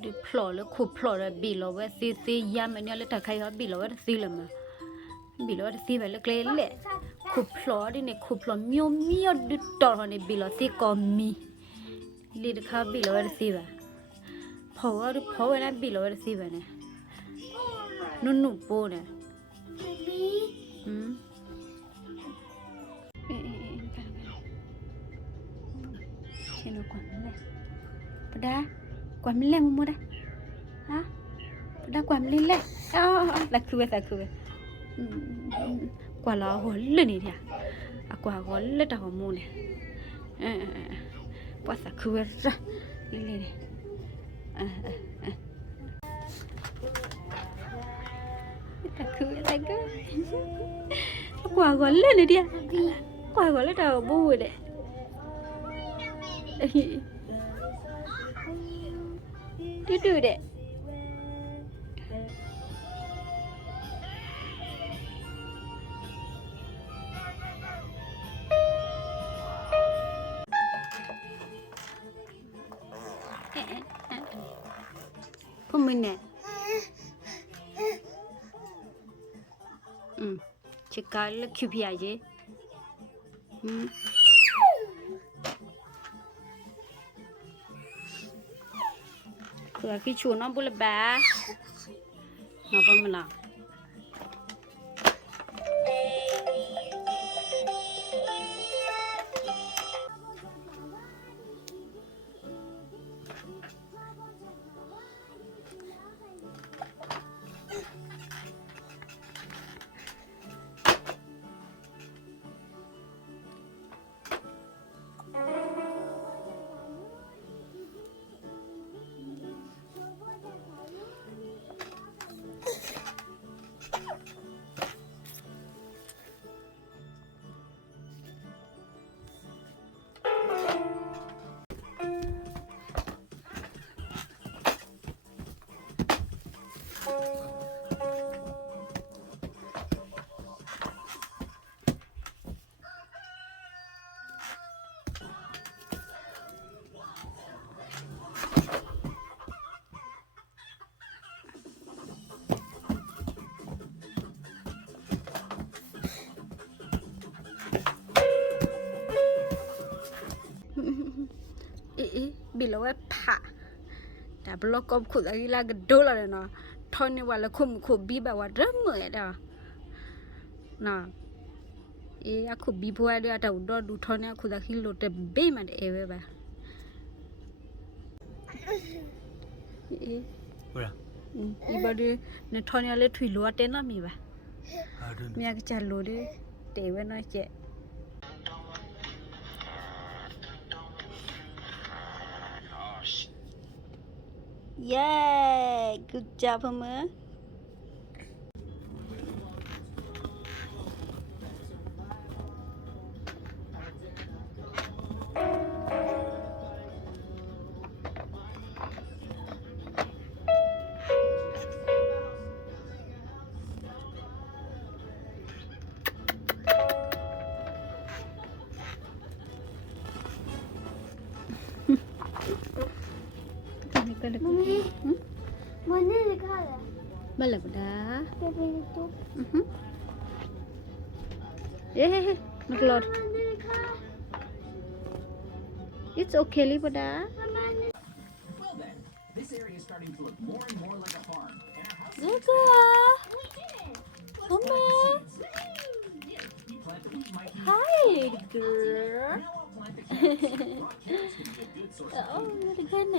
đi phở là khục phở là bị lo vậy xí ya mà nhau là thằng khai họ bị lo vậy xí là mà bị lo vậy xí vậy là cái lệ khục phở đi này khục phở miêu miêu đi tọt họ này bị lo xí còn mi đi được khá bị lo vậy xí vậy phở đi phở vậy là bị lo vậy xí vậy này nó nụ bò này trên nó quằn lên pada quằn lên mua đây hả pada quằn lên là cứ quả là hồ lên này à quả hồ lên đó mua này quả sa cứ ra lên này ta cứ lại cái quả hồ lên này đi quả hồ lên đó mua đấy đi đưa đấy của mình nè chỉ cái là chụp hình gì cửa cái chuột nó bự là bé nó vẫn mình làm bị lỗi phá đã block công khổ ấy là cái đô là nó thôi nên là không khổ bị bảo là rất mệt đó nè ý khổ bị bùa đi đầu đó đủ thôi nên khổ là khi lột được bê mà để về bà ý bà đi nên thôi nên lấy thủy lúa tên nó mì bà mẹ cái chả lúa đi để về nói chuyện yeah good job Hama Mana dekat? Bala dah. Tapi itu. Nak keluar. It's okay li pada. Well then, this area is starting to look more and more like a farm. Zaga. Mama. You plant the wheat, Mikey. Hi girl. Now I'll plant the carrots. Carrots can be a good source of Oh, food. ada kan?